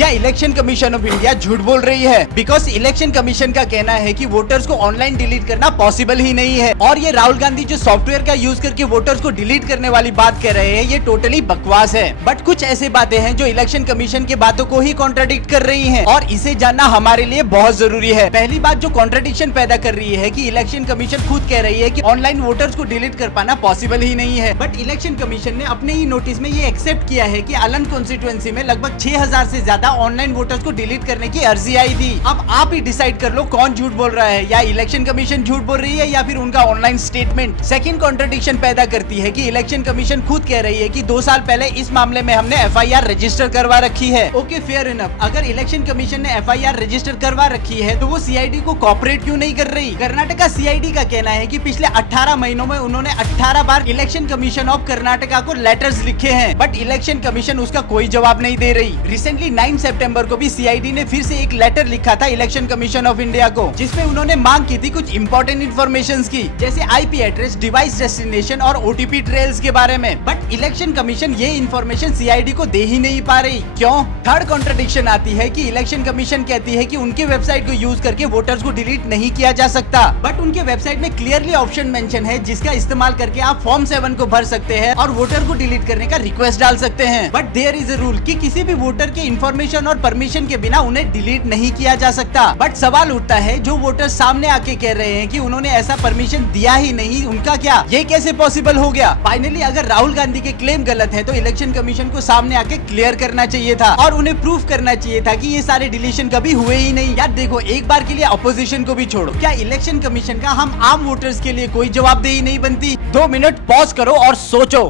क्या election commission of India झूठ बोल रही है? बिकॉज इलेक्शन कमीशन का कहना है कि वोटर्स को ऑनलाइन डिलीट करना पॉसिबल ही नहीं है, और ये राहुल गांधी जो सॉफ्टवेयर का यूज करके वोटर्स को डिलीट करने वाली बात कर रहे हैं, ये टोटली बकवास है। बट कुछ ऐसी बातें हैं जो इलेक्शन कमीशन की बातों को ही कॉन्ट्राडिक्ट कर रही है, और इसे जानना हमारे लिए बहुत जरूरी है। पहली बात जो कॉन्ट्राडिक्शन पैदा कर रही है कि इलेक्शन कमीशन खुद कह रही है कि ऑनलाइन वोटर्स को डिलीट कर पाना पॉसिबल ही नहीं है, बट इलेक्शन कमीशन ने अपने ही नोटिस में ये एक्सेप्ट किया है कि अलन कॉन्स्टिट्यूएंसी में लगभग 6000 से ज्यादा ऑनलाइन वोटर्स को डिलीट करने की अर्जी आई थी। अब आप ही डिसाइड कर लो कौन झूठ बोल रहा है, या इलेक्शन कमीशन झूठ बोल रही है या फिर उनका ऑनलाइन स्टेटमेंट। सेकंड कॉन्ट्रडिक्शन पैदा करती है कि इलेक्शन कमीशन खुद कह रही है कि 2 साल पहले इस मामले में हमने FIR रजिस्टर करवा रखी है। Okay, fair enough. अगर इलेक्शन कमीशन ने FIR रजिस्टर करवा रखी है तो वो CID को कॉपरेट क्यों नहीं कर रही? कर्नाटका CID का कहना है कि पिछले 18 महीनों में उन्होंने 18 बार इलेक्शन कमीशन ऑफ कर्नाटका को लेटर्स लिखे हैं, बट इलेक्शन कमीशन उसका कोई जवाब नहीं दे रही। रिसेंटली 9 सितंबर को भी CID ने फिर से एक लेटर लिखा था इलेक्शन कमीशन ऑफ इंडिया को, जिसमें उन्होंने मांग की थी कुछ इंपॉर्टेंट इन्फॉर्मेशन की, जैसे IP एड्रेस, डिवाइस डेस्टिनेशन और OTP ट्रेल्स के बारे में। बट इलेक्शन कमीशन ये इन्फॉर्मेशन CID को दे ही नहीं पा रही। क्यों? थर्ड कॉन्ट्रडिक्शन आती है कि इलेक्शन कमीशन कहती है कि उनके वेबसाइट को यूज करके वोटर्स को डिलीट नहीं किया जा सकता, बट उनके वेबसाइट में क्लियरली ऑप्शन मेंशन है जिसका इस्तेमाल करके आप फॉर्म 7 को भर सकते हैं और वोटर को डिलीट करने का रिक्वेस्ट डाल सकते हैं। But there is a rule कि किसी भी वोटर के इन्फॉर्मेशन और परमिशन के बिना उन्हें डिलीट नहीं किया जा सकता। बट सवाल उठता है, जो वोटर सामने आके कह रहे हैं कि उन्होंने ऐसा परमिशन दिया ही नहीं, उनका क्या? ये कैसे पॉसिबल हो गया? फाइनली अगर राहुल गांधी के क्लेम गलत है तो इलेक्शन कमीशन को सामने आके क्लियर करना चाहिए था और उन्हें प्रूफ करना चाहिए था कि ये सारे डिलीशन कभी हुए ही नहीं। यार देखो, एक बार के लिए अपोजिशन को भी छोड़ो, क्या इलेक्शन कमीशन का हम आम वोटर्स के लिए कोई जवाबदेही नहीं बनती? 2 मिनट पॉज करो और सोचो।